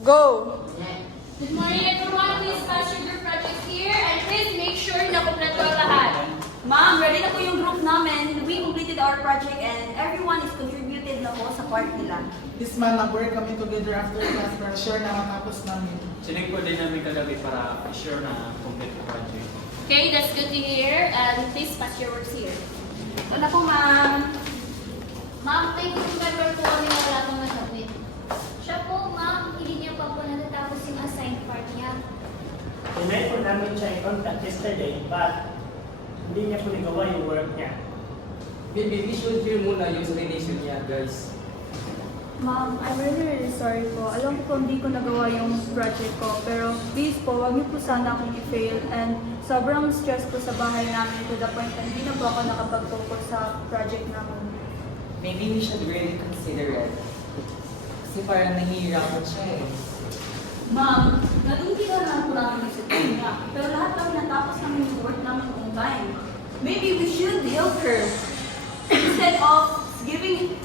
Go! Good morning everyone. Please pass your group projects here and please make sure na kompleto ang lahat. Ma'am, ready na po yung group namin. We completed our project and everyone is contributed na po sa part nila. This man, nag-work kami together after class para sure na matapos namin. Chinig po din namin kagabi para sure na complete the project. Okay, that's good to hear. And please pass your works here. Ito na po, ma'am. Ma'am, may group member po kami na wala pang nasabit. Siya po, ma'am, hindi niya pa po natatapos yung assigned part niya. Tinry po namin siya i-contact yesterday, but hindi niya po nagawa yung work niya. Maybe we should hear muna yung explanation niya, guys. Ma'am, I'm really sorry po. Alam ko po hindi ko nagawa yung project ko. Pero please po, wag niyo po sana akong i-fail. And sobrang stress po sa bahay namin to the point na hindi na po ako nakapag-focus sa project namin. Maybe we should really consider it. Kasi parang nahihirapan siya eh. Ma'am, nag-umpisa na po namin yung sabihin niya. Pero lahat kami natapos namin yung work namin on time. Maybe we should help her. Instead of giving